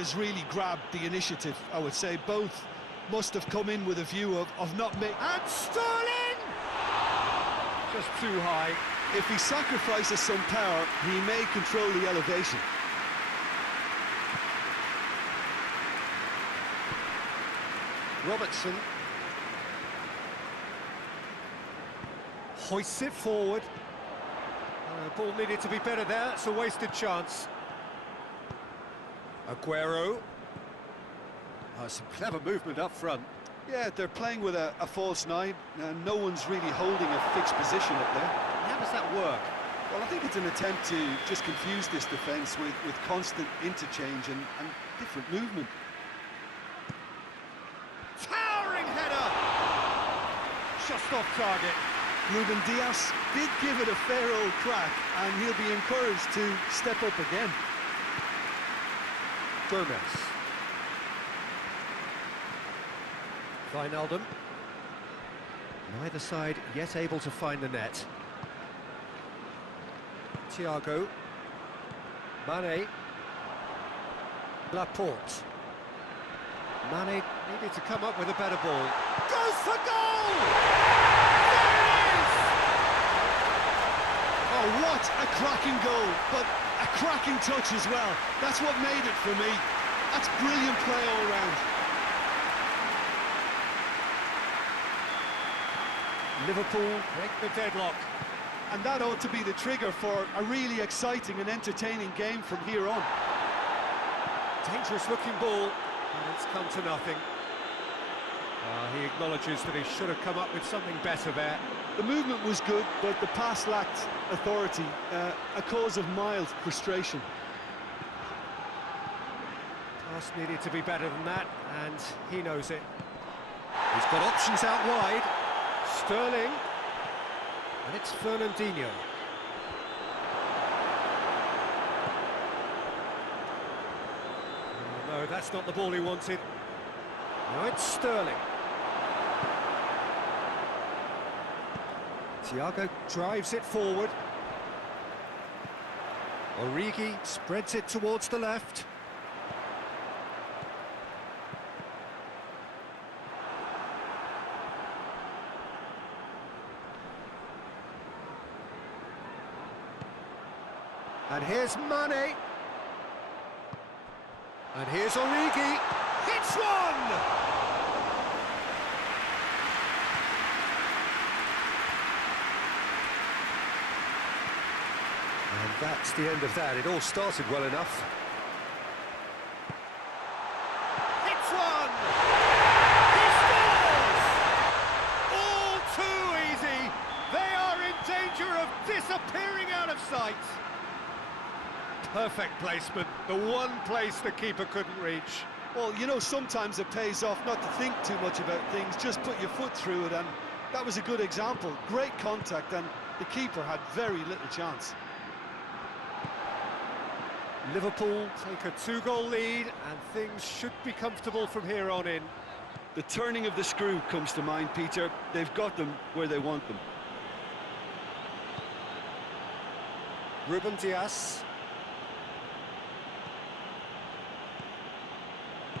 has really grabbed the initiative, I would say. Both must have come in with a view of not making... And Sterling! Just too high. If he sacrifices some power, he may control the elevation. Robertson hoists it forward. Ball needed to be better there. It's a wasted chance. Aguero. Some clever movement up front. Yeah, they're playing with a false nine, and no one's really holding a fixed position up there. How does that work? Well, I think it's an attempt to just confuse this defence with constant interchange and different movement. Towering header! Just off target. Ruben Dias did give it a fair old crack, and he'll be encouraged to step up again. Gomez. Wijnaldum. Neither side yet able to find the net. Thiago. Mane. Laporte. Mane needed to come up with a better ball. Goes for goal! There it is! Oh, what a cracking goal, but a cracking touch as well. That's what made it for me. That's brilliant play all round. Liverpool break the deadlock. And that ought to be the trigger for a really exciting and entertaining game from here on. Dangerous looking ball, and it's come to nothing. He acknowledges that he should have come up with something better there. The movement was good, but the pass lacked authority, a cause of mild frustration. Pass needed to be better than that, and he knows it. He's got options out wide. Sterling, and it's Fernandinho. Oh, no, that's not the ball he wanted. No, it's Sterling. Thiago drives it forward. Origi spreads it towards the left. And here's Mane. And here's Origi. Hits one! And that's the end of that. It all started well enough. Hits one! He scores! All too easy. They are in danger of disappearing out of sight. Perfect placement, the one place the keeper couldn't reach. Well, you know, sometimes it pays off not to think too much about things, just put your foot through it, and that was a good example. Great contact, and the keeper had very little chance. Liverpool take a 2-goal lead, and things should be comfortable from here on in. The turning of the screw comes to mind, Peter. They've got them where they want them. Ruben Dias.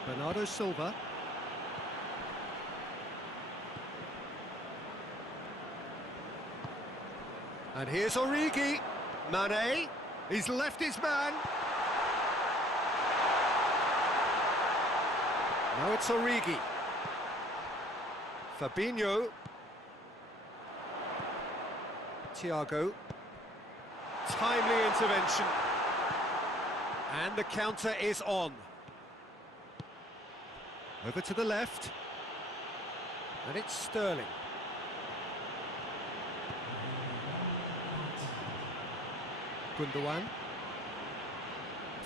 Bernardo Silva. And here's Origi. Mane. He's left his man. Now it's Origi. Fabinho. Thiago. Timely intervention. And the counter is on. Over to the left. And it's Sterling. Gundogan.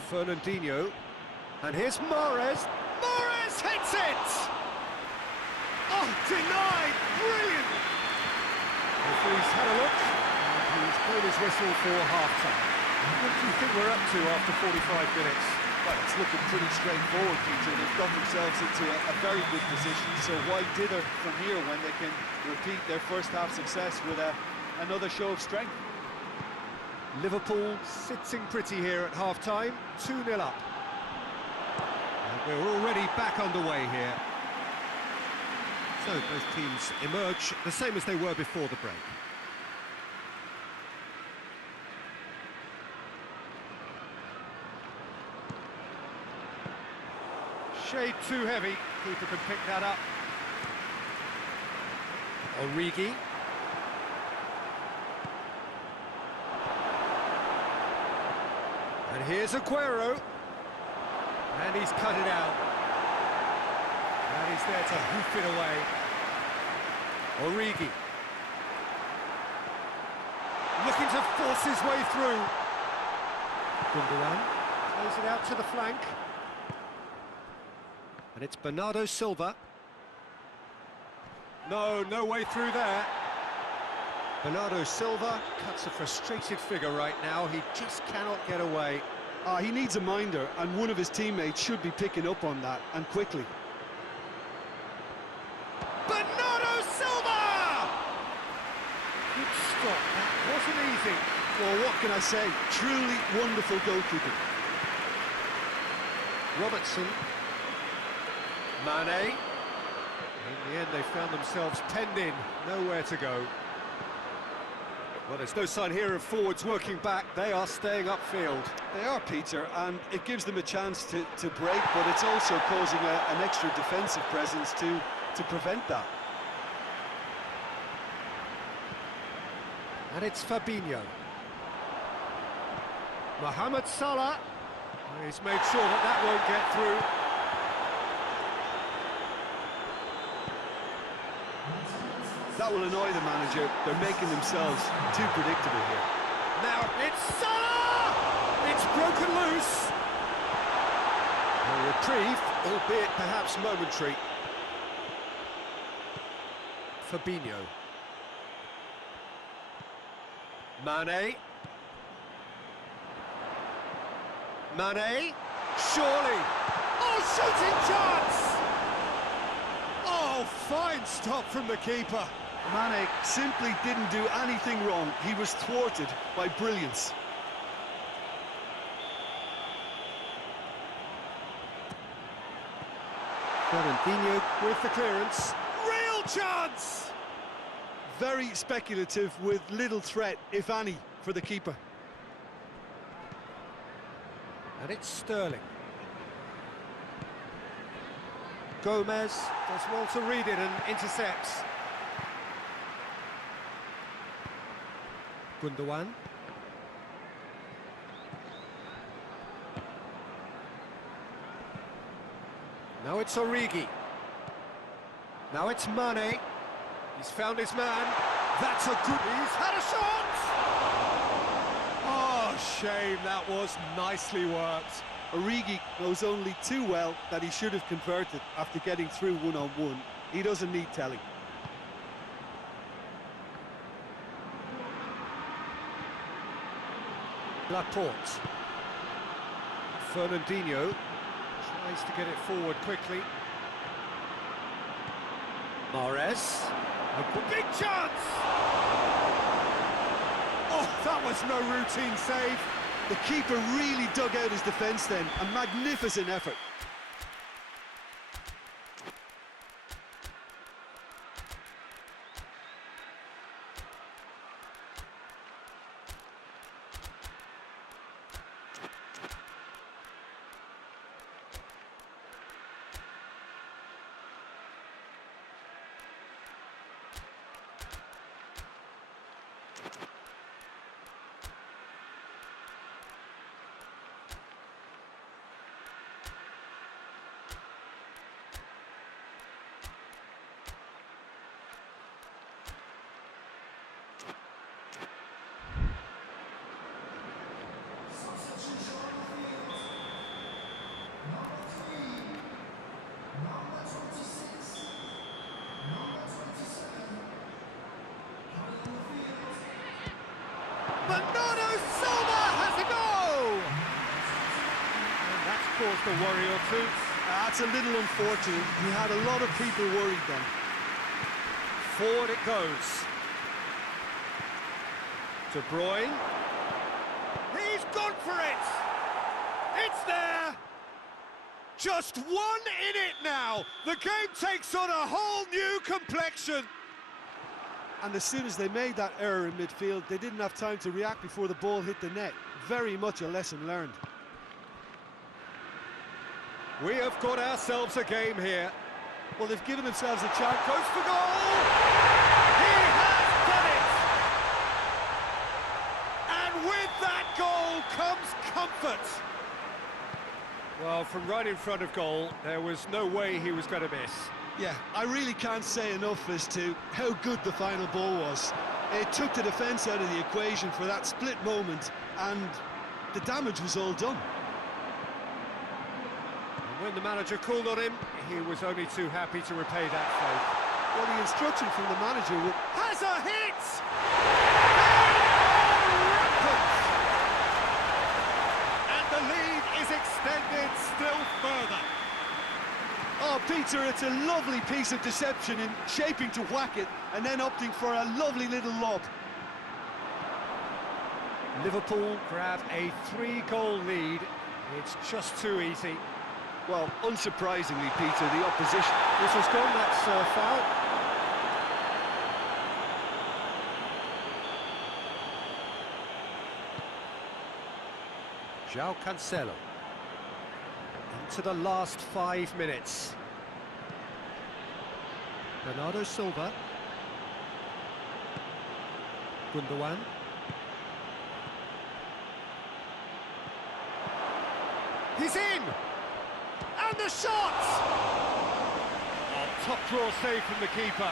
Fernandinho. And here's Mahrez. Mahrez hits it! Oh, denied! Brilliant! Referee's had a look, and he's blown his whistle for half-time. What do you think we're up to after 45 minutes? Well, it's looking pretty straightforward, Peter. They've got themselves into a very good position, so why dither from here when they can repeat their first-half success with another show of strength? Liverpool sitting pretty here at half-time, 2-0 up. We're already back underway here. So both teams emerge the same as they were before the break. Shade too heavy. Keeper can pick that up. Origi. And here's Aguero. And he's cut it out. And he's there to hoof it away. Origi. Looking to force his way through. Gundogan plays it out to the flank. And it's Bernardo Silva. No way through there. Bernardo Silva cuts a frustrated figure right now. He just cannot get away. He needs a minder, and one of his teammates should be picking up on that, and quickly. Bernardo Silva! Good stop, that wasn't easy. Well, what can I say? Truly wonderful goalkeeping. Robertson. Mane. In the end, they found themselves penned in, nowhere to go. Well, there's no sign here of forwards working back. They are staying upfield. They are, Peter, and it gives them a chance to break, but it's also causing an extra defensive presence to prevent that. And it's Fabinho. Mohamed Salah. He's made sure that won't get through. That will annoy the manager. They're making themselves too predictable here. Now it's Salah! It's broken loose. A reprieve, albeit perhaps momentary. Fabinho. Mane. Mane. Surely. Oh, shooting chance! Oh, fine stop from the keeper. Mane simply didn't do anything wrong. He was thwarted by brilliance. Fernandinho with the clearance. Real chance! Very speculative with little threat, if any, for the keeper. And it's Sterling. Gomez does well to read it and intercepts. Gundogan. Now it's Origi. Now it's Mane. He's found his man. That's a good... He's had a shot! Oh, shame. That was nicely worked. Origi knows only too well that he should have converted after getting through one-on-one. He doesn't need telling. Laporte. Fernandinho tries to get it forward quickly. Mahrez. A big chance! Oh, that was no routine save. The keeper really dug out his defence then. A magnificent effort. Bernardo Silva has a goal! And that's caused a worry or two. That's a little unfortunate. He had a lot of people worried then. Forward it goes. De Bruyne. He's gone for it! It's there! just 1 in it now. The game takes on a whole new complexion. And as soon as they made that error in midfield, they didn't have time to react before the ball hit the net. Very much a lesson learned. We have got ourselves a game here. Well, they've given themselves a chance. Goes for goal! He has done it! And with that goal comes comfort. Well, from right in front of goal, there was no way he was going to miss. Yeah, I really can't say enough as to how good the final ball was. It took the defence out of the equation for that split moment, and the damage was all done. And when the manager called on him, he was only too happy to repay that favour. Well, the instruction from the manager has a hit! And the lead is extended still further. Oh, Peter, it's a lovely piece of deception in shaping to whack it and then opting for a lovely little lob. Liverpool grab a 3-goal lead. It's just too easy. Well, unsurprisingly, Peter, the opposition... This has gone, that's a foul. João Cancelo. Into the last 5 minutes. Bernardo Silva. Gundogan. He's in! And the shot! Oh, top draw save from the keeper.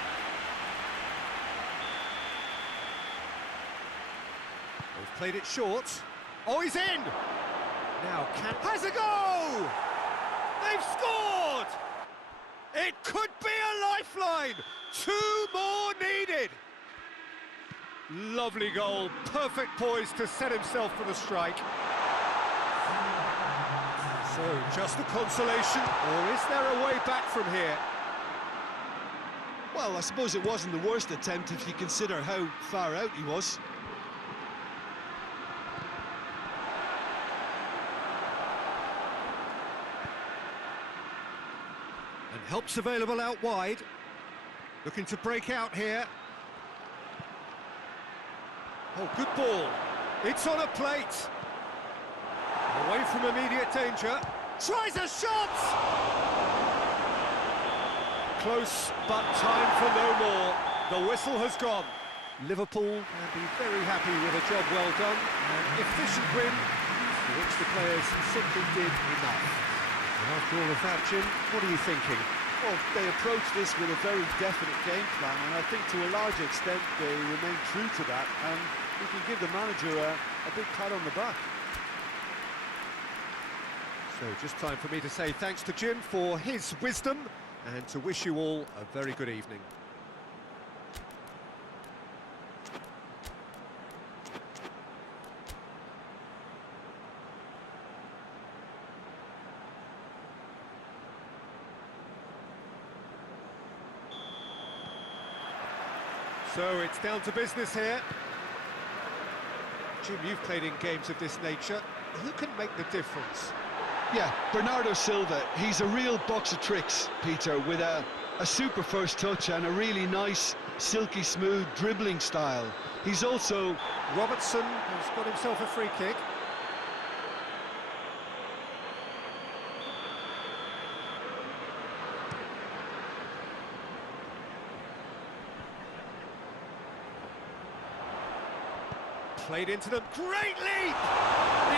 They've played it short. Oh, he's in! Now, has a go! They've scored! It could be a lifeline! 2 more needed! Lovely goal, perfect poise to set himself for the strike. So, just a consolation, or is there a way back from here? Well, I suppose it wasn't the worst attempt if you consider how far out he was. And help's available out wide. Looking to break out here. Oh, good ball. It's on a plate. Away from immediate danger. Tries a shot! Close, but time for no more. The whistle has gone. Liverpool can be very happy with a job well done. An efficient win, for which the players simply did enough. And after all of that, Jim, what are you thinking? Well, they approached this with a very definite game plan, and I think to a large extent they remain true to that, and we can give the manager a big pat on the back. So just time for me to say thanks to Jim for his wisdom and to wish you all a very good evening. So it's down to business here. Jim, you've played in games of this nature. Who can make the difference? Yeah, Bernardo Silva, he's a real box of tricks, Peter, with a super first touch and a really nice, silky smooth dribbling style. He's also... Robertson has got himself a free kick. Played into them, great leap!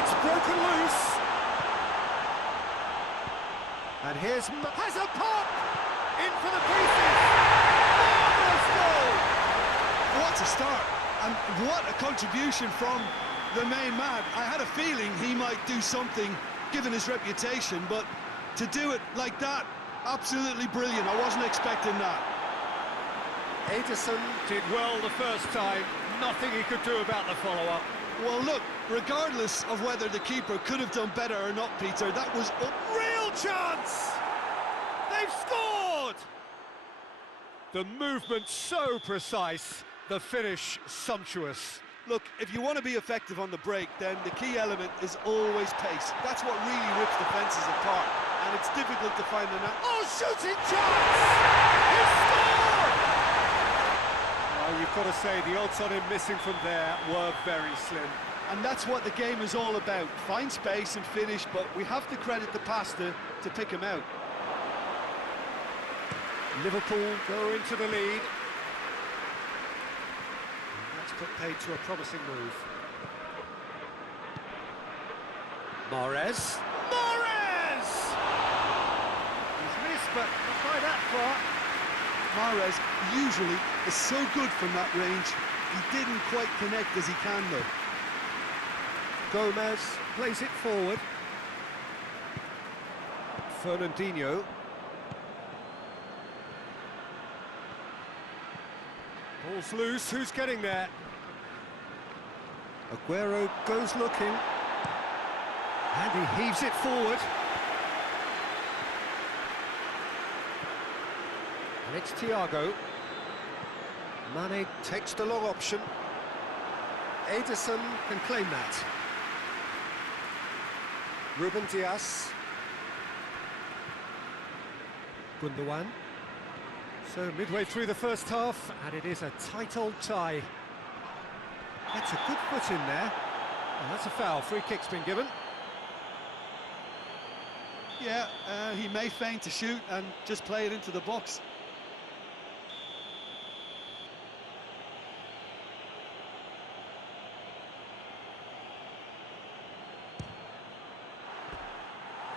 It's broken loose! And here's... has a pop! In for the pieces! Marvellous goal! What a start, and what a contribution from the main man. I had a feeling he might do something, given his reputation, but to do it like that, absolutely brilliant. I wasn't expecting that. Ederson did well the first time, nothing he could do about the follow-up. Well, look, regardless of whether the keeper could have done better or not, Peter, that was a real chance! They've scored! The movement so precise, the finish sumptuous. Look, if you want to be effective on the break, then the key element is always pace. That's what really rips defences apart. and it's difficult to find an... Oh, shooting chance! He scored! Well, you've got to say the odds on him missing from there were very slim. And that's what the game is all about. Find space and finish, but we have to credit the passer to pick him out. Liverpool go into the lead. And that's put paid to a promising move. Mahrez. Mahrez! He's missed, but not by that far. Mahrez usually is so good from that range. He didn't quite connect as he can, though. Gomez plays it forward. Fernandinho. Ball's loose, who's getting there? Aguero goes looking. And he heaves it forward. And it's Thiago. Mane takes the long option. Ederson can claim that. Ruben Dias. Gundogan. So midway through the first half, and it is a tight old tie. That's a good foot in there. And that's a foul. Free kick's been given. Yeah, he may feign to shoot and just play it into the box.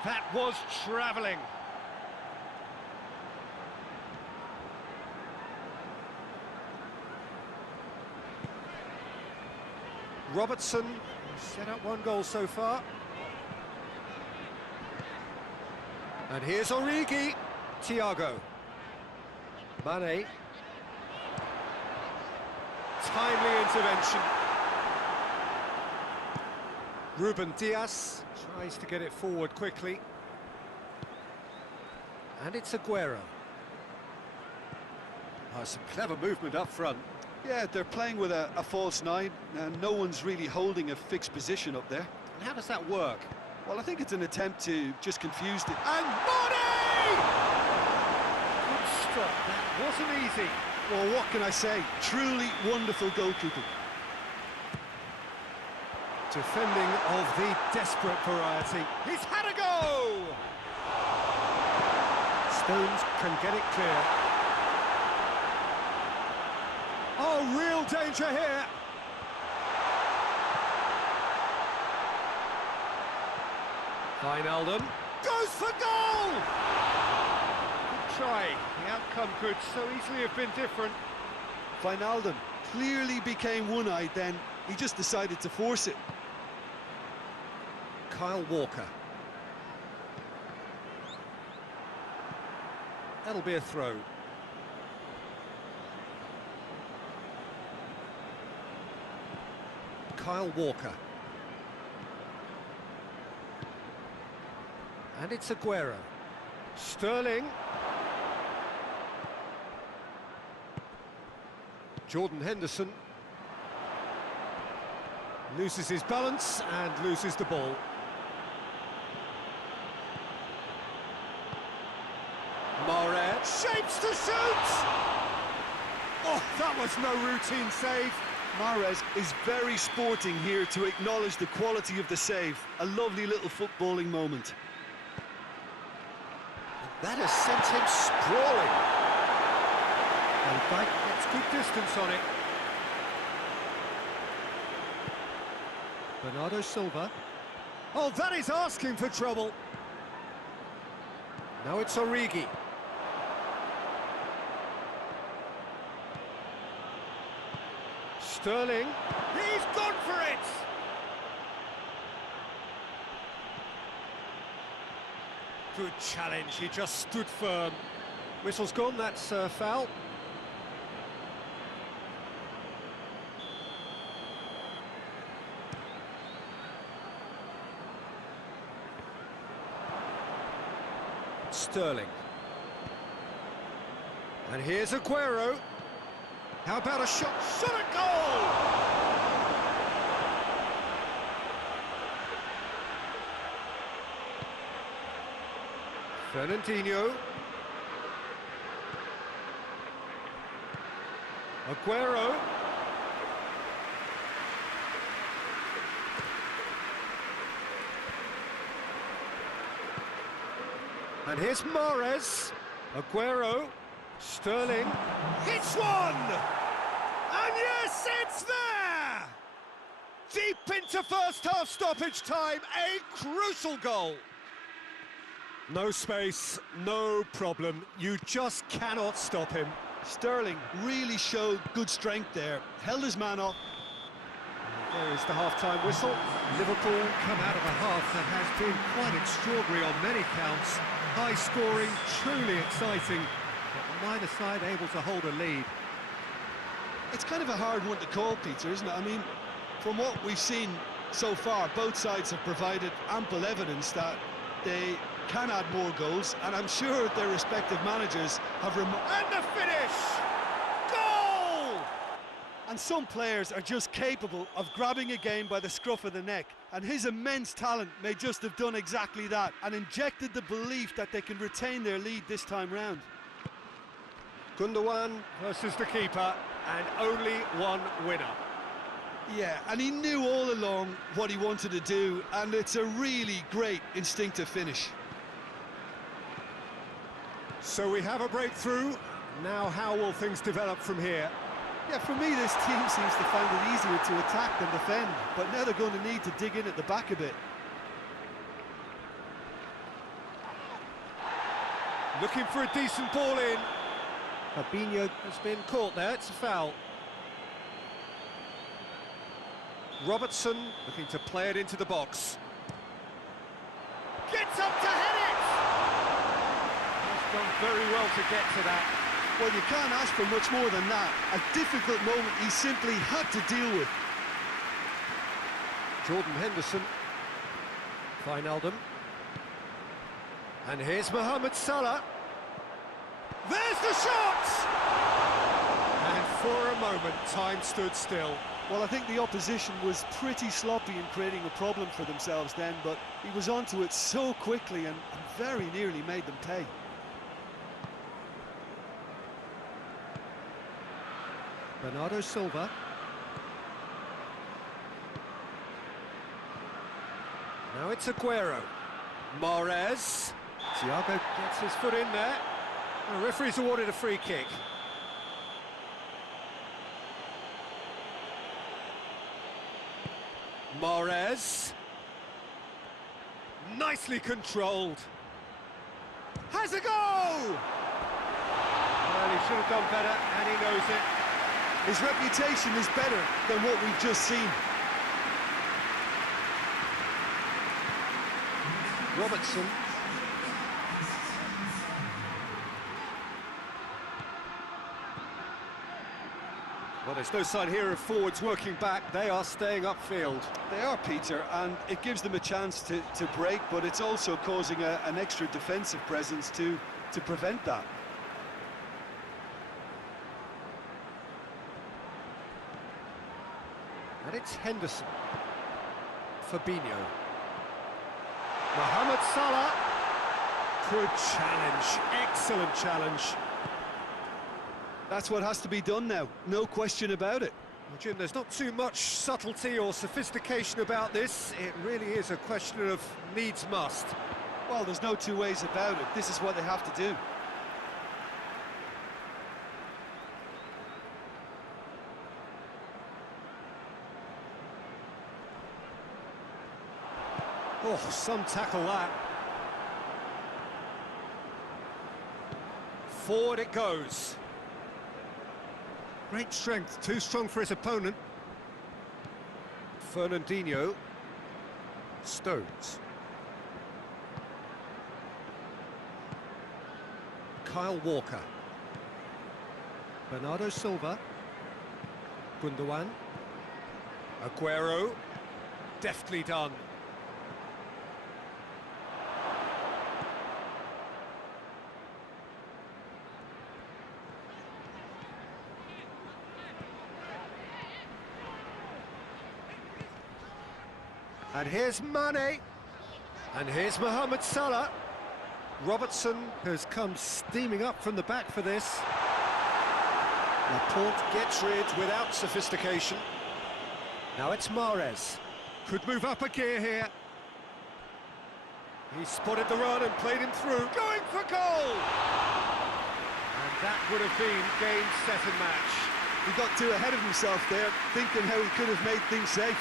That was travelling. Robertson set up one goal so far. And here's Origi. Thiago. Mane. Timely intervention. Ruben Dias tries to get it forward quickly. And it's Aguero. Oh, some clever movement up front. Yeah, they're playing with a false nine, and no one's really holding a fixed position up there. And how does that work? Well, I think it's an attempt to just confuse it. And Mane! Good stop, that wasn't easy. Well, what can I say? Truly wonderful goalkeeping. Defending of the desperate variety. He's had a go! Stones can get it clear. Oh, real danger here. Wijnaldum goes for goal! Good try. The outcome could so easily have been different. Wijnaldum clearly became one-eyed then. He just decided to force it. Kyle Walker. That'll be a throw. Kyle Walker. And it's Aguero. Sterling. Jordan Henderson. Loses his balance and loses the ball. Mahrez shapes to shoot! Oh, that was no routine save. Mahrez is very sporting here to acknowledge the quality of the save. A lovely little footballing moment. That has sent him sprawling. And Dyke gets good distance on it. Bernardo Silva. Oh, that is asking for trouble. Now it's Origi. Sterling. He's gone for it! Good challenge, he just stood firm. Whistle's gone, that's foul. Sterling. And here's Aguero. How about a shot? Shot a goal! Fernandinho. Aguero. And here's Mahrez. Aguero. Sterling. Hits one! And yes, it's there! Deep into first half stoppage time, a crucial goal. No space, no problem. You just cannot stop him. Sterling really showed good strength there, held his man up. There is the half-time whistle. Liverpool come out of a half that has been quite extraordinary on many counts. High scoring, truly exciting, but neither side able to hold a lead. It's kind of a hard one to call, Peter, isn't it? I mean, from what we've seen so far, both sides have provided ample evidence that they can add more goals, and I'm sure their respective managers have And the finish! Goal! And some players are just capable of grabbing a game by the scruff of the neck, and his immense talent may just have done exactly that and injected the belief that they can retain their lead this time round. Gundogan versus the keeper, and only one winner. Yeah, and he knew all along what he wanted to do, and it's a really great instinctive finish. So we have a breakthrough. Now how will things develop from here? Yeah, for me this team seems to find it easier to attack than defend, but now they're going to need to dig in at the back a bit. Looking for a decent ball in. Fabinho has been caught there, it's a foul. Robertson looking to play it into the box. Gets up to head it! He's done very well to get to that. Well, you can't ask for much more than that. A difficult moment he simply had to deal with. Jordan Henderson. Wijnaldum. And here's Mohamed Salah. There's the shot! And for a moment, time stood still. Well, I think the opposition was pretty sloppy in creating a problem for themselves then, but he was onto it so quickly and very nearly made them pay. Bernardo Silva. Now it's Aguero. Mahrez. Thiago gets his foot in there. The referee's awarded a free kick. Mahrez. Nicely controlled. Has a goal! Well, he should have done better, and he knows it. His reputation is better than what we've just seen. Robertson. Well, there's no sign here of forwards working back. They are staying upfield. They are, Peter, and it gives them a chance to break, but it's also causing an extra defensive presence to prevent that. And it's Henderson. Fabinho. Mohamed Salah. Good challenge. Excellent challenge. That's what has to be done now, no question about it. Well, Jim, there's not too much subtlety or sophistication about this. It really is a question of needs must. Well, there's no two ways about it. This is what they have to do. Oh, some tackle that. Forward it goes. Great strength, too strong for his opponent. Fernandinho. Stones. Kyle Walker. Bernardo Silva. Gundogan. Aguero. Deftly done. And here's Mane. And here's Mohamed Salah. Robertson has come steaming up from the back for this. Laporte gets rid without sophistication. Now it's Mahrez. Could move up a gear here. He spotted the run and played him through. Going for goal! And that would have been game, set and match. He got too ahead of himself there, thinking how he could have made things safe.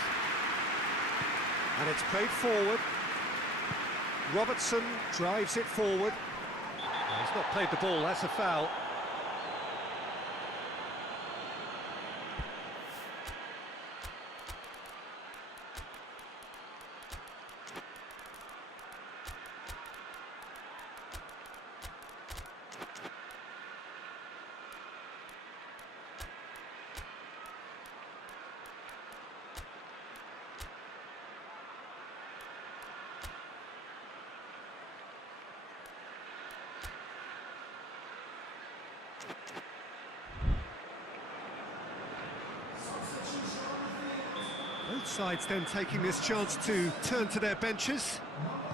And it's played forward. Robertson drives it forward. He's not played the ball, that's a foul. Both sides then taking this chance to turn to their benches.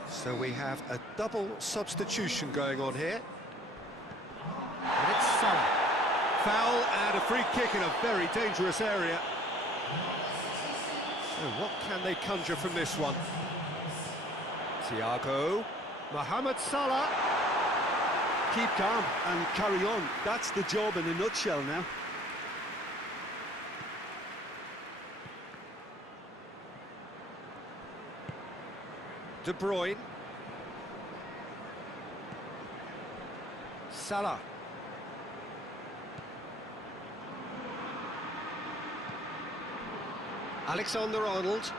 So we have a double substitution going on here. And it's Salah. Foul and a free kick in a very dangerous area. So what can they conjure from this one? Thiago, Mohamed Salah. Keep calm and carry on. That's the job in a nutshell now. De Bruyne. Salah. Alexander-Arnold.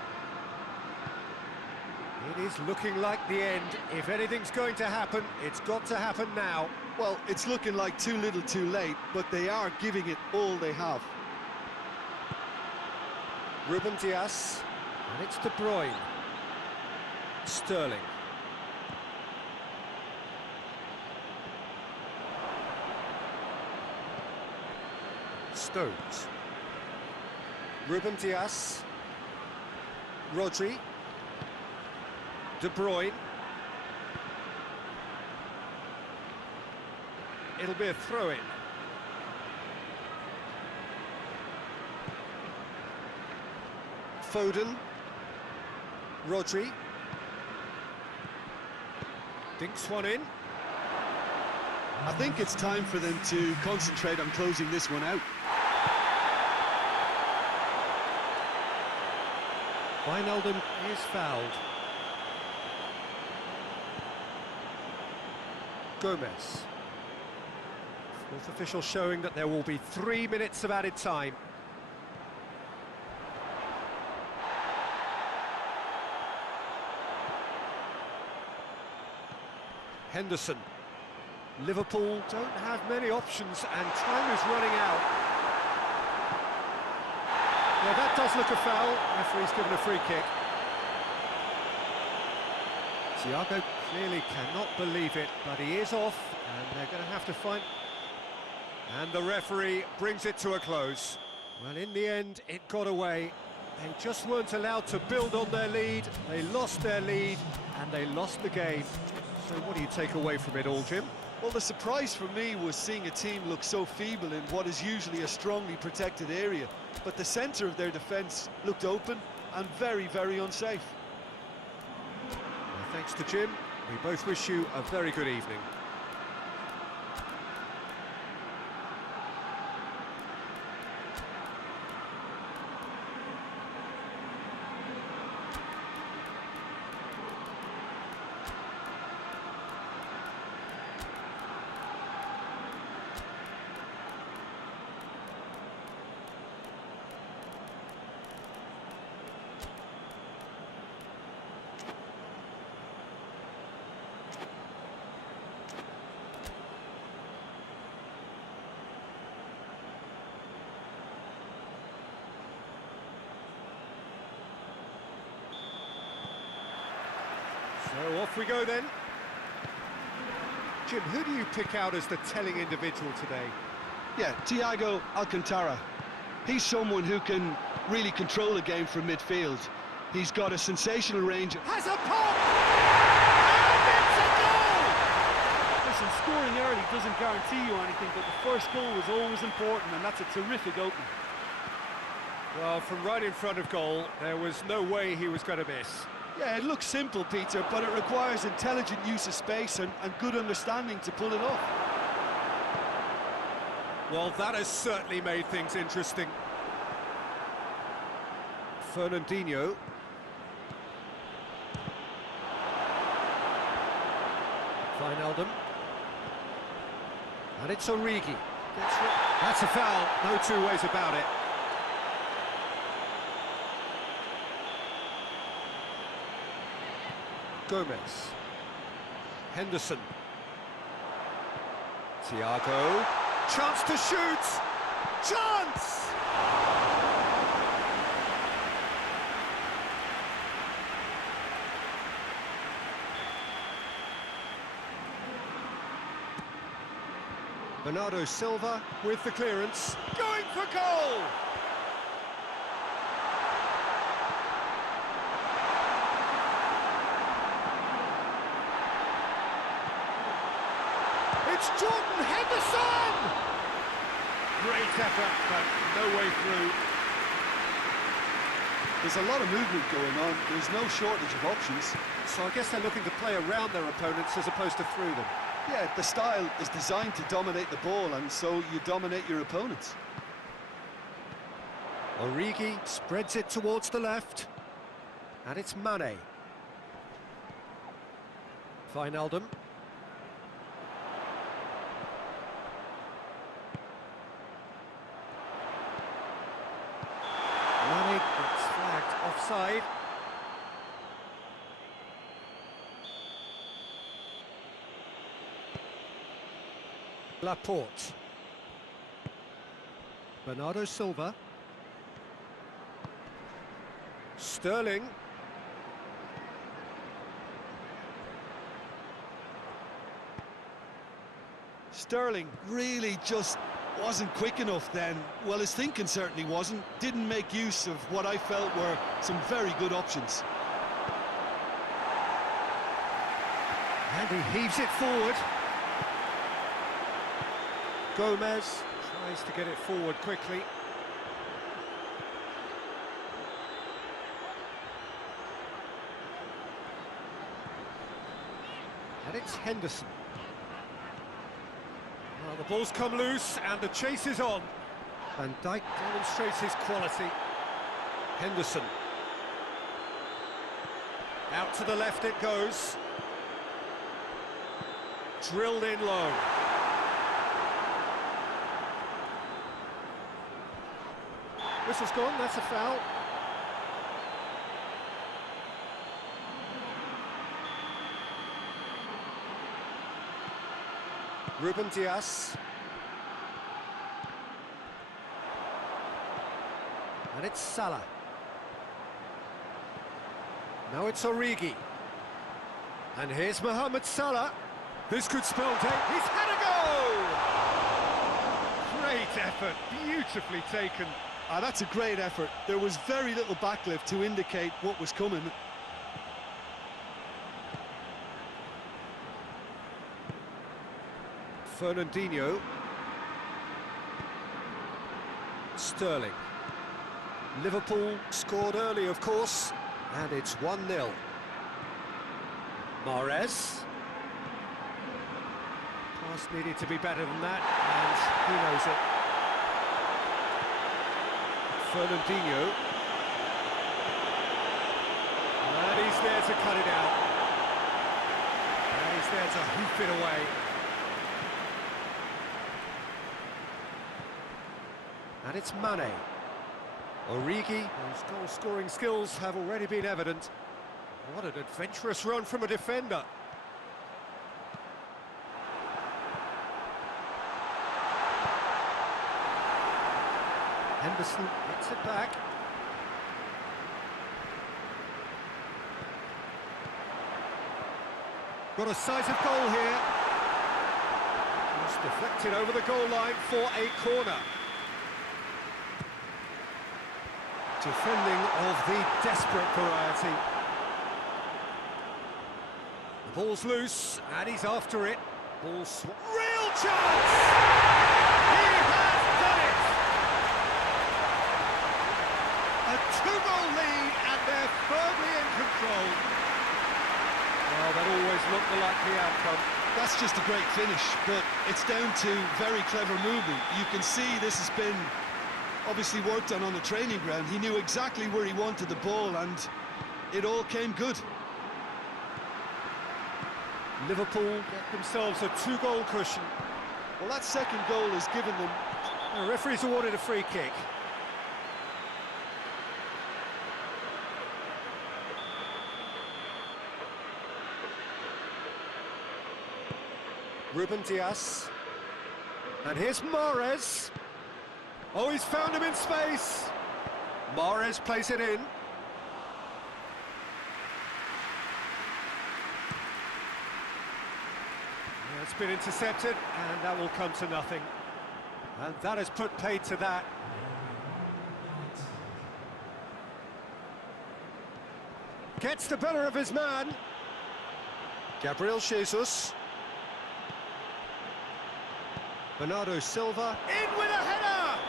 It is looking like the end. If anything's going to happen, it's got to happen now. Well, it's looking like too little too late, but they are giving it all they have. Ruben Dias. And it's De Bruyne. Sterling. Stones. Ruben Dias. Rodri. De Bruyne. It'll be a throw-in. Foden. Rodri. Dinks one in. I think it's time for them to concentrate on closing this one out. Wijnaldum is fouled. Gomez. Fourth official showing that there will be 3 minutes of added time. Henderson. Liverpool don't have many options and time is running out. Yeah, that does look a foul. Referee's given a free kick. Thiago clearly cannot believe it, but he is off and they're going to have to find... And the referee brings it to a close. Well, in the end, it got away. They just weren't allowed to build on their lead. They lost their lead and they lost the game. So what do you take away from it all, Jim? Well, the surprise for me was seeing a team look so feeble in what is usually a strongly protected area. But the centre of their defence looked open and very, very unsafe. Well, thanks to Jim. We both wish you a very good evening. So off we go then. Jim, who do you pick out as the telling individual today? Yeah, Thiago Alcantara. He's someone who can really control a game from midfield. He's got a sensational range. Has a pop! And it's a goal! listen, scoring early doesn't guarantee you anything, but the first goal is always important, and that's a terrific opening. Well, from right in front of goal, there was no way he was going to miss. Yeah, it looks simple, Peter, but it requires intelligent use of space and good understanding to pull it off. Well, that has certainly made things interesting. Fernandinho. Wijnaldum. And it's Origi. That's a foul, no two ways about it. Gomez. Henderson. Thiago. Chance to shoot! Chance! Bernardo Silva with the clearance, going for goal! It's Jordan Henderson! Great effort, but no way through. There's a lot of movement going on. There's no shortage of options. So I guess they're looking to play around their opponents as opposed to through them. Yeah, the style is designed to dominate the ball, and so you dominate your opponents. Origi spreads it towards the left. And it's Mane. Wijnaldum. Mane gets flagged offside. Laporte. Bernardo Silva. Sterling. Sterling really just wasn't quick enough then. Well, his thinking certainly wasn't. Didn't make use of what I felt were some very good options. And he heaves it forward. Gomez tries to get it forward quickly. And it's Henderson. Well, the ball's come loose and the chase is on. Van Dijk demonstrates his quality. Henderson. Out to the left it goes. Drilled in low. Whistle's gone, that's a foul. Ruben Dias. And it's Salah. Now it's Origi. And here's Mohamed Salah. This could spell death. He's had a goal! Great effort, beautifully taken. Ah, that's a great effort. There was very little backlift to indicate what was coming. Fernandinho. Sterling. Liverpool scored early, of course, and it's 1-0. Mahrez. Pass needed to be better than that, and he knows it. Fernandinho. And he's there to cut it out. And he's there to hoof it away. And it's Mane. Origi, whose goal-scoring skills have already been evident. What an adventurous run from a defender. Henderson gets it back. Got a sighted goal here. Just deflected over the goal line for a corner. Defending of the desperate variety. The ball's loose, and he's after it. Ball real chance! He has done it! A two-goal lead and they're firmly in control. Well, that always looked the likely outcome. That's just a great finish, but it's down to very clever movement. You can see this has been obviously worked on the training ground. He knew exactly where he wanted the ball and it all came good. Liverpool get themselves a two-goal cushion. Well, that second goal has given them... The referee's awarded a free kick. Ruben Dias. And here's Mahrez. Oh, he's found him in space. Mahrez plays it in. It's been intercepted, and that will come to nothing. And that has put paid to that. Gets the better of his man. Gabriel Jesus. Bernardo Silva. In with a header!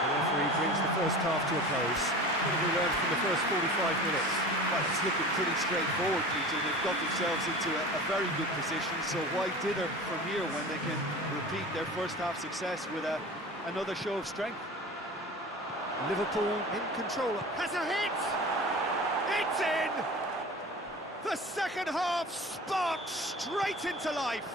The referee brings the first half to a close. What have we learned from the first 45 minutes? Well, it's looking pretty straightforward, Peter. They've got themselves into a very good position, so why dither from here when they can repeat their first half success with another show of strength? Liverpool in control. Has a hit! It's in! The second half sparked straight into life.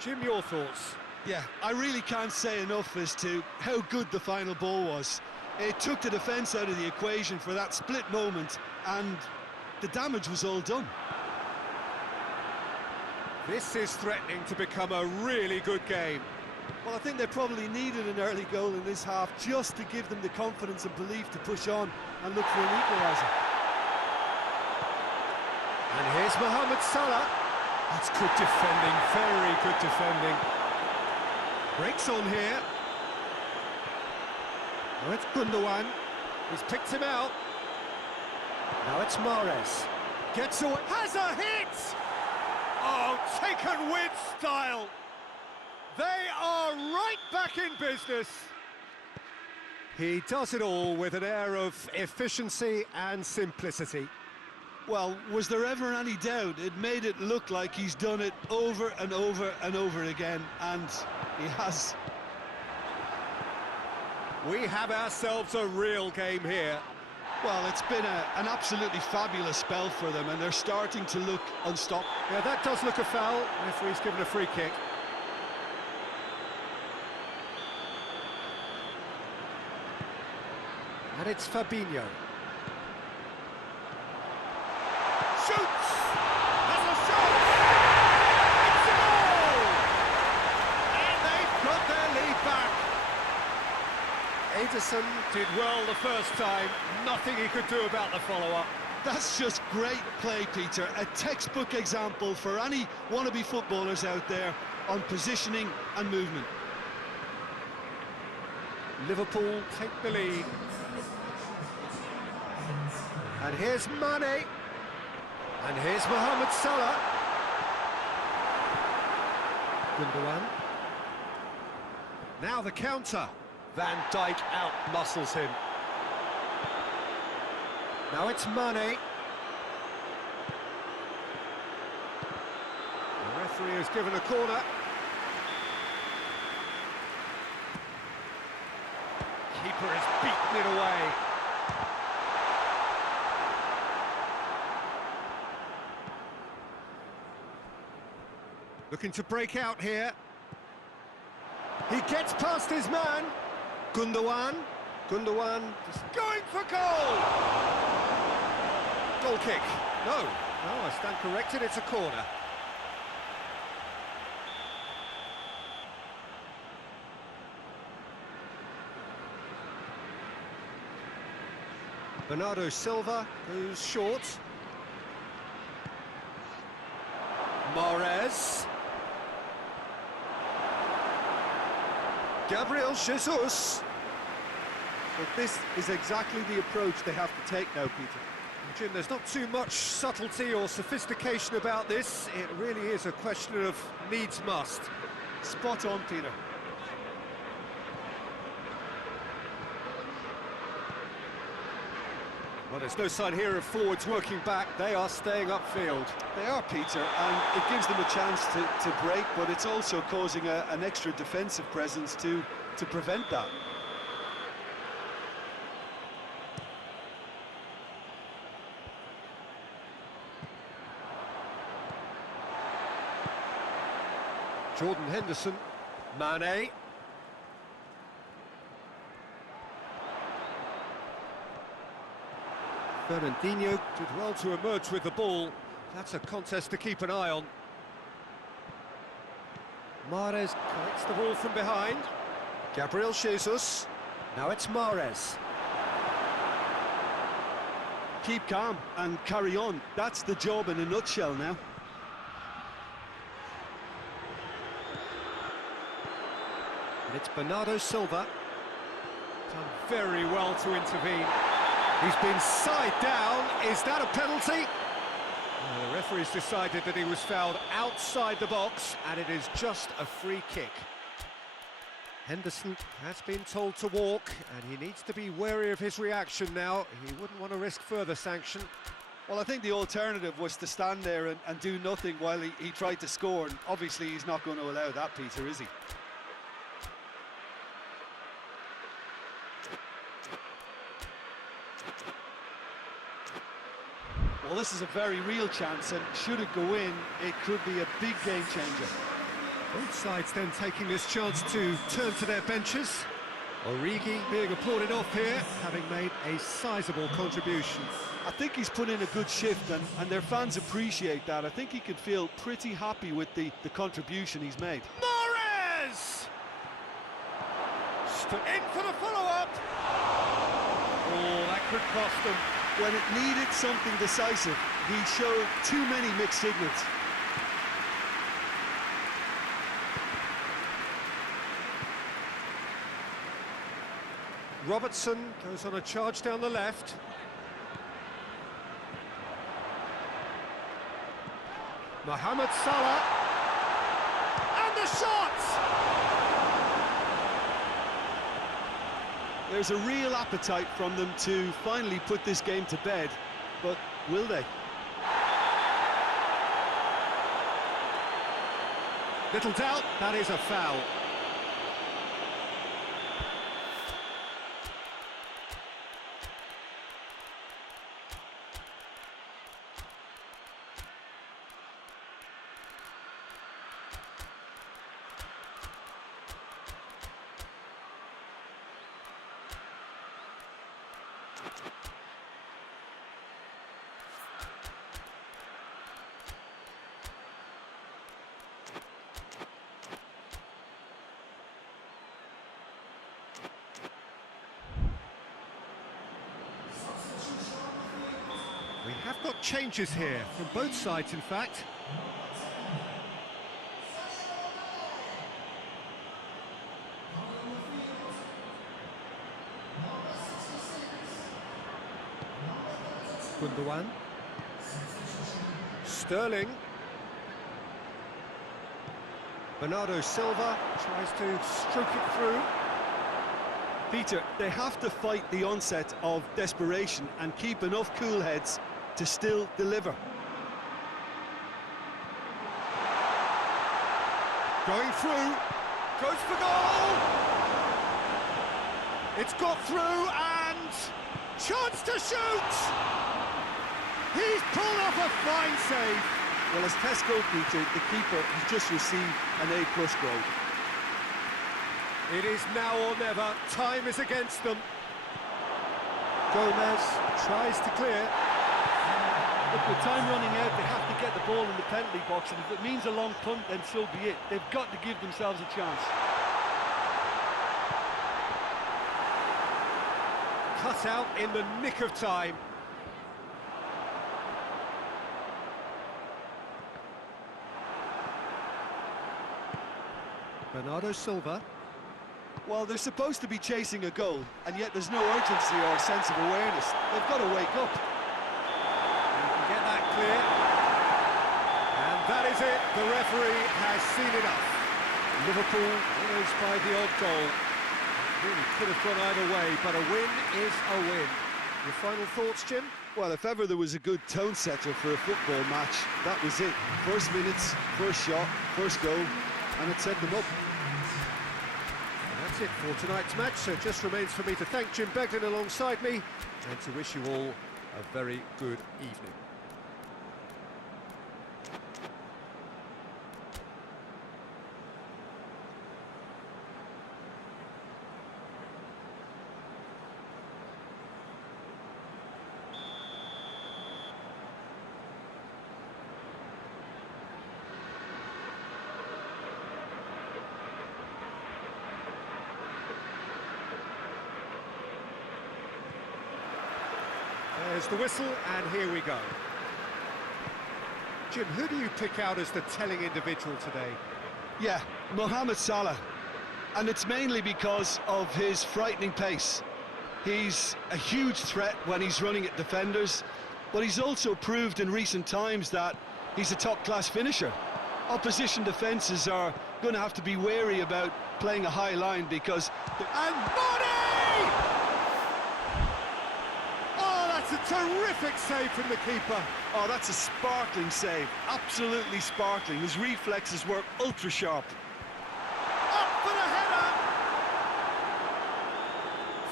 Jim, your thoughts? Yeah, I really can't say enough as to how good the final ball was. It took the defence out of the equation for that split moment, and the damage was all done. This is threatening to become a really good game. Well, I think they probably needed an early goal in this half just to give them the confidence and belief to push on and look for an equaliser. And here's Mohamed Salah. That's good defending, very good defending. Breaks on here. Now it's Gundogan. He's picked him out. Now it's Mahrez. Gets away. Has a hit! Oh, taken with style. They are right back in business. He does it all with an air of efficiency and simplicity. Well, was there ever any doubt? It made it look like he's done it over and over and over again, and he has. We have ourselves a real game here. Well, it's been an absolutely fabulous spell for them, and they're starting to look unstoppable. Yeah, that does look a foul. Referee's given a free kick. And it's Fabinho. Shoots! Has a shot! It's a goal! And they've got their lead back. Ederson did well the first time. Nothing he could do about the follow-up. That's just great play, Peter. A textbook example for any wannabe footballers out there on positioning and movement. Liverpool take the lead. And here's Mane. And here's Mohamed Salah. Gundogan. Now the counter. Van Dijk out-muscles him. Now it's Mane. The referee has given a corner. Keeper has beaten it away. Looking to break out here. He gets past his man. Gundogan just going for goal! Goal kick. No, I stand corrected, it's a corner. Bernardo Silva goes short. Mahrez. Gabriel Jesus. But this is exactly the approach they have to take now, Peter. Jim, there's not too much subtlety or sophistication about this. It really is a question of needs must. Spot on, Peter. Well, there's no sign here of forwards working back. They are staying upfield. They are, Peter, and it gives them a chance to break, but it's also causing an extra defensive presence to prevent that. Jordan Henderson, Mane. Fernandinho did well to emerge with the ball. That's a contest to keep an eye on. Mahrez collects the ball from behind. Gabriel Jesus. Now it's Mahrez. Keep calm and carry on. That's the job in a nutshell now. And it's Bernardo Silva. Done very well to intervene. He's been side down. Is that a penalty? The referee's decided that he was fouled outside the box, and it is just a free kick. Henderson has been told to walk, and he needs to be wary of his reaction now. He wouldn't want to risk further sanction. Well, I think the alternative was to stand there and do nothing while he tried to score, and obviously he's not going to allow that, Peter, is he? Well, this is a very real chance, and should it go in, it could be a big game changer. Both sides then taking this chance to turn to their benches. Origi being applauded off here, having made a sizable contribution. I think he's put in a good shift, and their fans appreciate that. I think he can feel pretty happy with the contribution he's made. Mahrez! Stood in for the follow-up. Oh, that could cost them. When it needed something decisive, he showed too many mixed signals. Robertson goes on a charge down the left. Mohamed Salah. And the shot! There's a real appetite from them to finally put this game to bed, but will they? Little doubt, that is a foul. We have got changes here, from both sides in fact. Gundogan. Sterling. Bernardo Silva tries to stroke it through. Peter, they have to fight the onset of desperation and keep enough cool heads to still deliver. Going through, goes for goal! It's got through and chance to shoot! He's pulled off a fine save. Well, as test goal, Peter, the keeper has just received an A+ grade. It is now or never. Time is against them. Gomez tries to clear. Look, with time running out, they have to get the ball in the penalty box, and if it means a long punt, then so be it. They've got to give themselves a chance. Cut out in the nick of time. Bernardo Silva. Well, they're supposed to be chasing a goal, and yet there's no urgency or sense of awareness. They've got to wake up. clear. And that is it. The referee has seen enough. Liverpool winners by the odd goal. Really could have gone either way, but a win is a win. Your final thoughts, Jim? Well, if ever there was a good tone setter for a football match, that was it. First minutes, first shot, first goal, and it set them up. And that's it for tonight's match, so it just remains for me to thank Jim Beglin alongside me and to wish you all a very good evening. There's the whistle, and here we go. Jim, who do you pick out as the telling individual today? Yeah, Mohamed Salah. And it's mainly because of his frightening pace. He's a huge threat when he's running at defenders, but he's also proved in recent times that he's a top-class finisher. Opposition defences are going to have to be wary about playing a high line because... And Body! It's a terrific save from the keeper. Oh, that's a sparkling save. Absolutely sparkling. His reflexes were ultra sharp. Up for the header!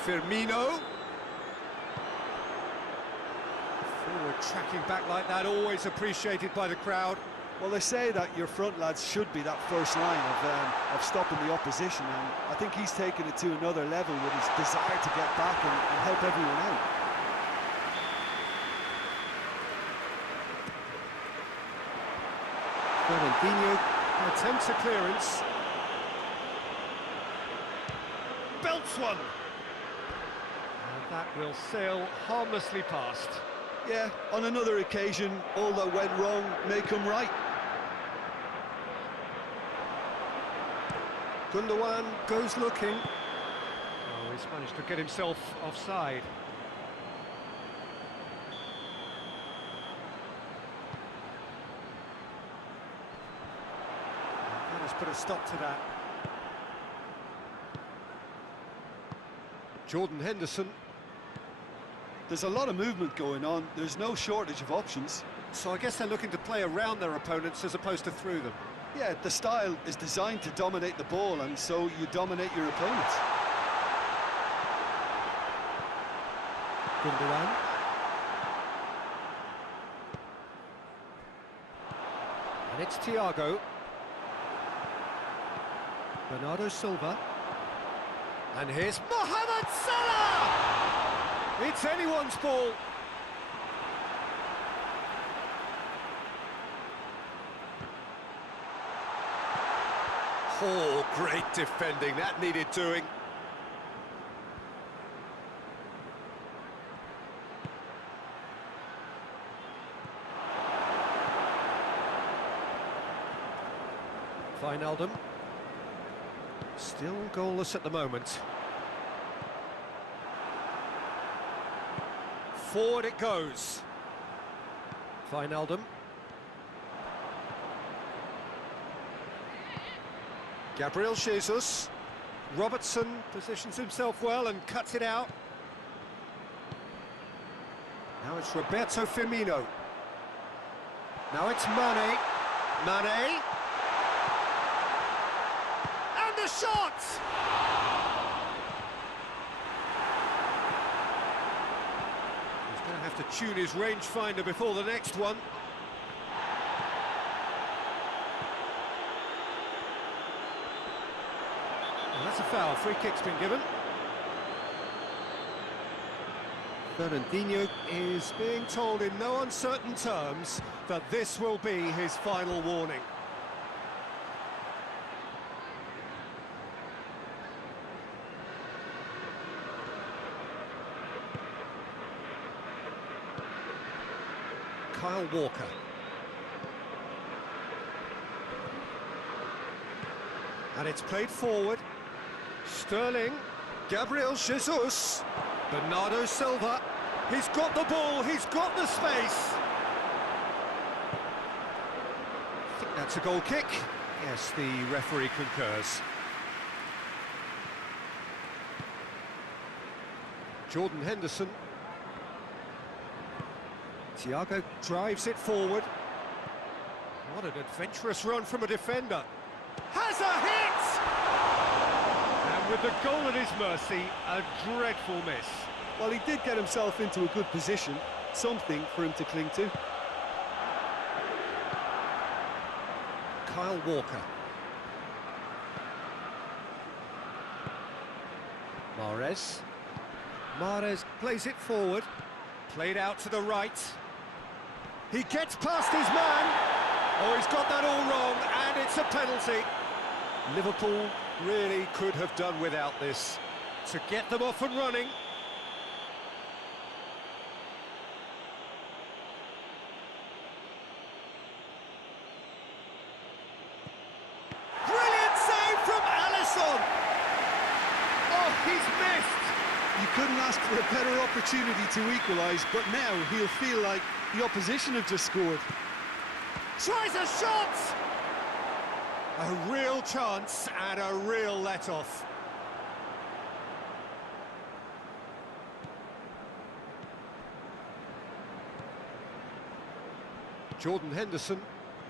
Firmino. Forward tracking back like that, always appreciated by the crowd. Well, they say that your front lads should be that first line of stopping the opposition, and I think he's taken it to another level with his desire to get back and help everyone out. Fernandinho attempts a clearance. Belts one. And that will sail harmlessly past. Yeah, on another occasion, all that went wrong may come right. Gundogan goes looking. Oh, he's managed to get himself offside. Put a stop to that. Jordan Henderson. There's a lot of movement going on. There's no shortage of options. So I guess they're looking to play around their opponents as opposed to through them. Yeah, the style is designed to dominate the ball, and so you dominate your opponents. Gundogan. And it's Thiago. Bernardo Silva. And here's Mohamed Salah! It's anyone's ball. Oh, great defending. That needed doing. Wijnaldum. Still goalless at the moment. Forward it goes. Wijnaldum. Gabriel Jesus. Robertson positions himself well and cuts it out. Now it's Roberto Firmino. Now it's Mane. Mane. And the shot! He's going to have to tune his rangefinder before the next one. And that's a foul. Free kick's been given. Fernandinho is being told in no uncertain terms that this will be his final warning. Kyle Walker. And it's played forward. Sterling. Gabriel Jesus. Bernardo Silva. He's got the ball, he's got the space. That's a goal kick. Yes, the referee concurs. Jordan Henderson. Thiago drives it forward. What an adventurous run from a defender. Has a hit! And with the goal at his mercy, a dreadful miss. Well, he did get himself into a good position, something for him to cling to. Kyle Walker. Mahrez. Mahrez plays it forward. Played out to the right. He gets past his man. Oh, he's got that all wrong, and it's a penalty. Liverpool really could have done without this to get them off and running. Brilliant save from Alisson! Oh, he's missed! You couldn't ask for a better opportunity to equalise, but now he'll feel like the opposition have just scored. Tries a shot! A real chance and a real let-off. Jordan Henderson,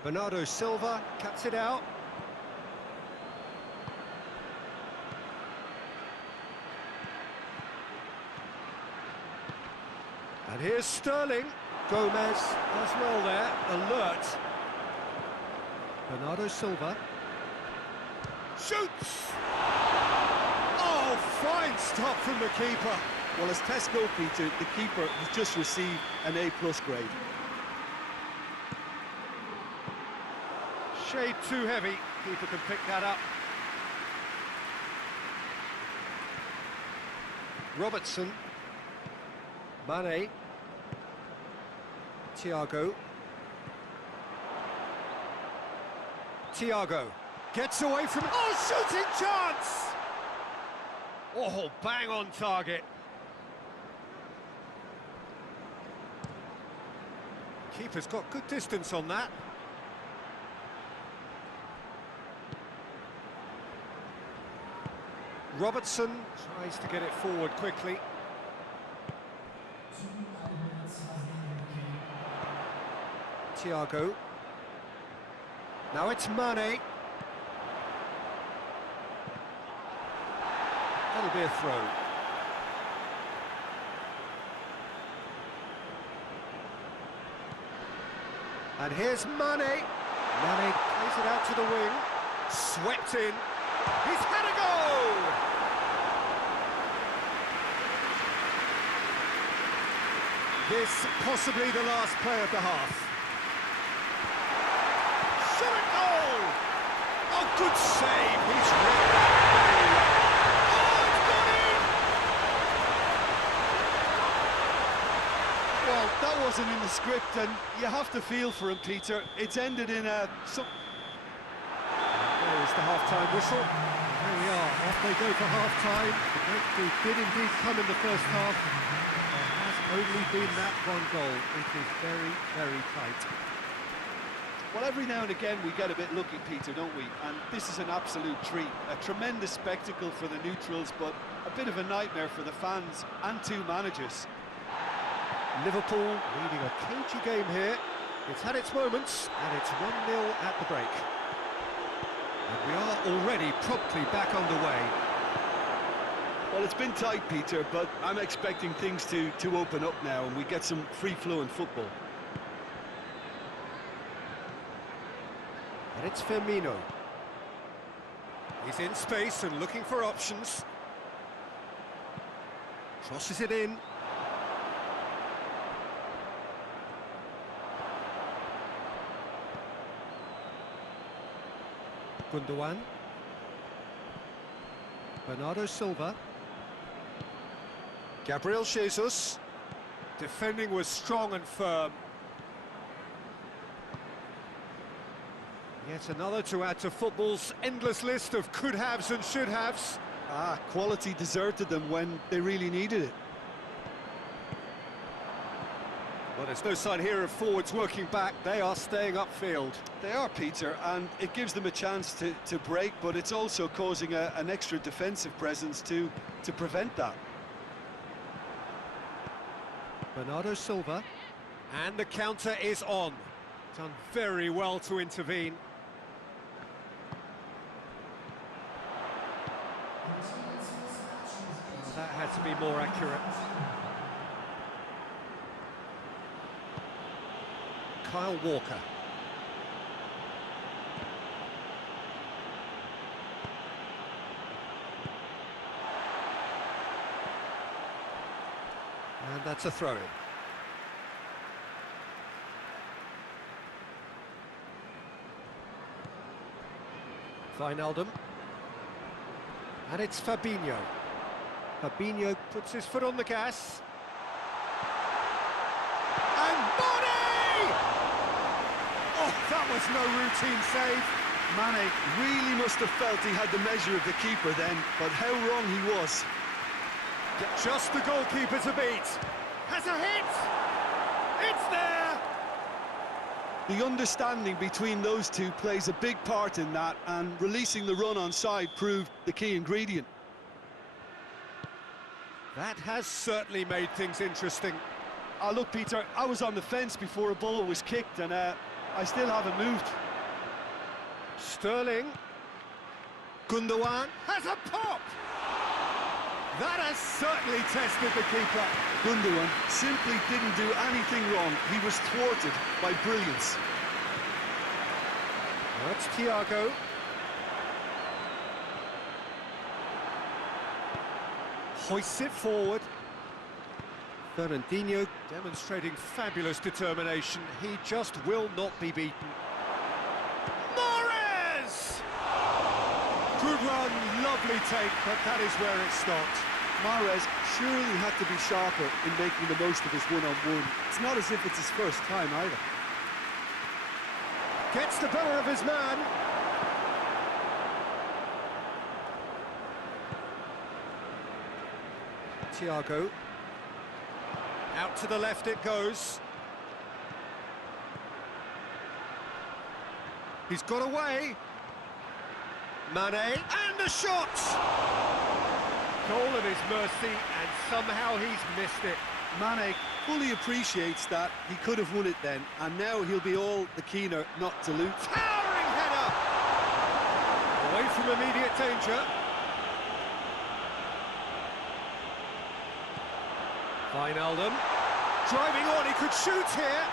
Bernardo Silva cuts it out. And here's Sterling. Gomez does well there, alert. Bernardo Silva. Shoots! Oh, fine stop from the keeper. Well, as tests go, Peter, the keeper has just received an A+ grade. Shade too heavy, keeper can pick that up. Robertson. Mane. Thiago. Thiago gets away from it. Oh, shooting chance! Oh, bang on target. Keeper's got good distance on that. Robertson tries to get it forward quickly. Thiago. Now it's Mane. That'll be a throw. And here's Mane. Mane plays it out to the wing. Swept in. He's had a go! This possibly the last play of the half. Shot at goal! Oh, good save. He's read that very well. Oh, it's gone in! Well, that wasn't in the script, and you have to feel for him, Peter. It's ended in a... There is the half-time whistle. There we are, off they go for half-time. The breakthrough did indeed come in the first half. There has only been that one goal. It is very, very tight. Well, every now and again we get a bit lucky, Peter, don't we? And this is an absolute treat. A tremendous spectacle for the neutrals, but a bit of a nightmare for the fans and two managers. Liverpool leading a cagey game here. It's had its moments, and it's 1-0 at the break. And we are already promptly back underway. Well, it's been tight, Peter, but I'm expecting things to open up now and we get some free-flowing football. And it's Firmino. He's in space and looking for options. Crosses it in. Gundogan. Bernardo Silva. Gabriel Jesus. Defending was strong and firm. Yet another to add to football's endless list of could-haves and should-haves. Quality deserted them when they really needed it. Well, there's no sign here of forwards working back. They are staying upfield. They are, Peter, and it gives them a chance to break, but it's also causing an extra defensive presence to prevent that. Bernardo Silva. And the counter is on. Done very well to intervene. That had to be more accurate. Kyle Walker. And that's a throw-in. Wijnaldum. And it's Fabinho. Fabinho puts his foot on the gas. And Mane! Oh, that was no routine save. Mane really must have felt he had the measure of the keeper then, but how wrong he was. Just the goalkeeper to beat. Has a hit! It's there! The understanding between those two plays a big part in that, and releasing the run on side proved the key ingredient. That has certainly made things interesting. Oh, look, Peter, I was on the fence before a ball was kicked, and I still haven't moved. Sterling. Gundogan has a pop! That has certainly tested the keeper. Gundogan simply didn't do anything wrong. He was thwarted by brilliance. That's Thiago. Hoists it forward. Fernandinho demonstrating fabulous determination. He just will not be beaten. Mahrez! Good run, lovely take, but that is where it stopped. Mahrez surely had to be sharper in making the most of his one-on-one. It's not as if it's his first time either. Gets the better of his man. Thiago. Out to the left it goes. He's got away. Mane, and the shot! Goal at his mercy, and somehow he's missed it. Mane fully appreciates that he could have won it then, and now he'll be all the keener not to lose. Towering header! Away from immediate danger. Wijnaldum. Driving on, he could shoot here.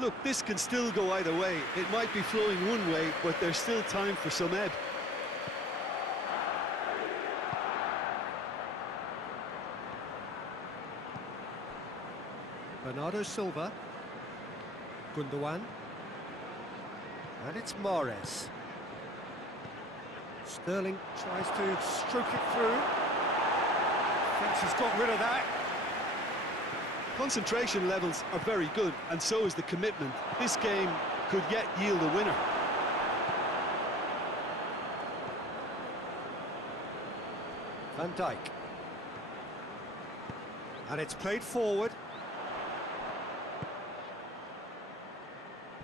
Look, this can still go either way. It might be flowing one way, but there's still time for some ebb. Bernardo Silva. Gundogan. And it's Mahrez. Sterling tries to stroke it through. Thinks he's got rid of that. Concentration levels are very good, and so is the commitment. This game could yet yield a winner. Van Dijk. And it's played forward.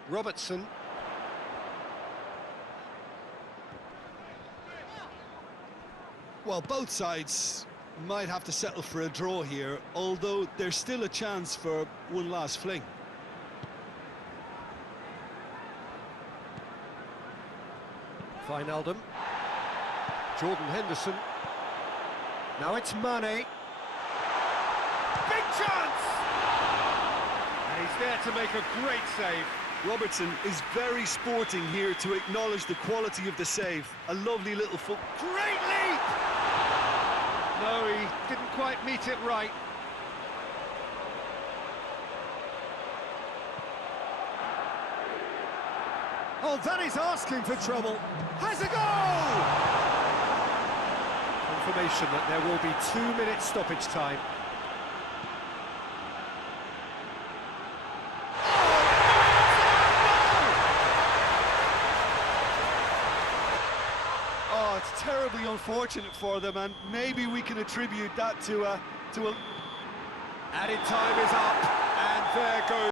Robertson. Well, both sides might have to settle for a draw here, although there's still a chance for one last fling. Wijnaldum. Jordan Henderson. Now it's Mane. Big chance! And he's there to make a great save. Robertson is very sporting here to acknowledge the quality of the save. A lovely little foot. Great leap! No, he didn't quite meet it right. Oh, that is asking for trouble. Has a goal! Confirmation that there will be 2 minutes stoppage time. Oh, it's terribly unfortunate for them, and maybe we can attribute that to a Added time is up, and there goes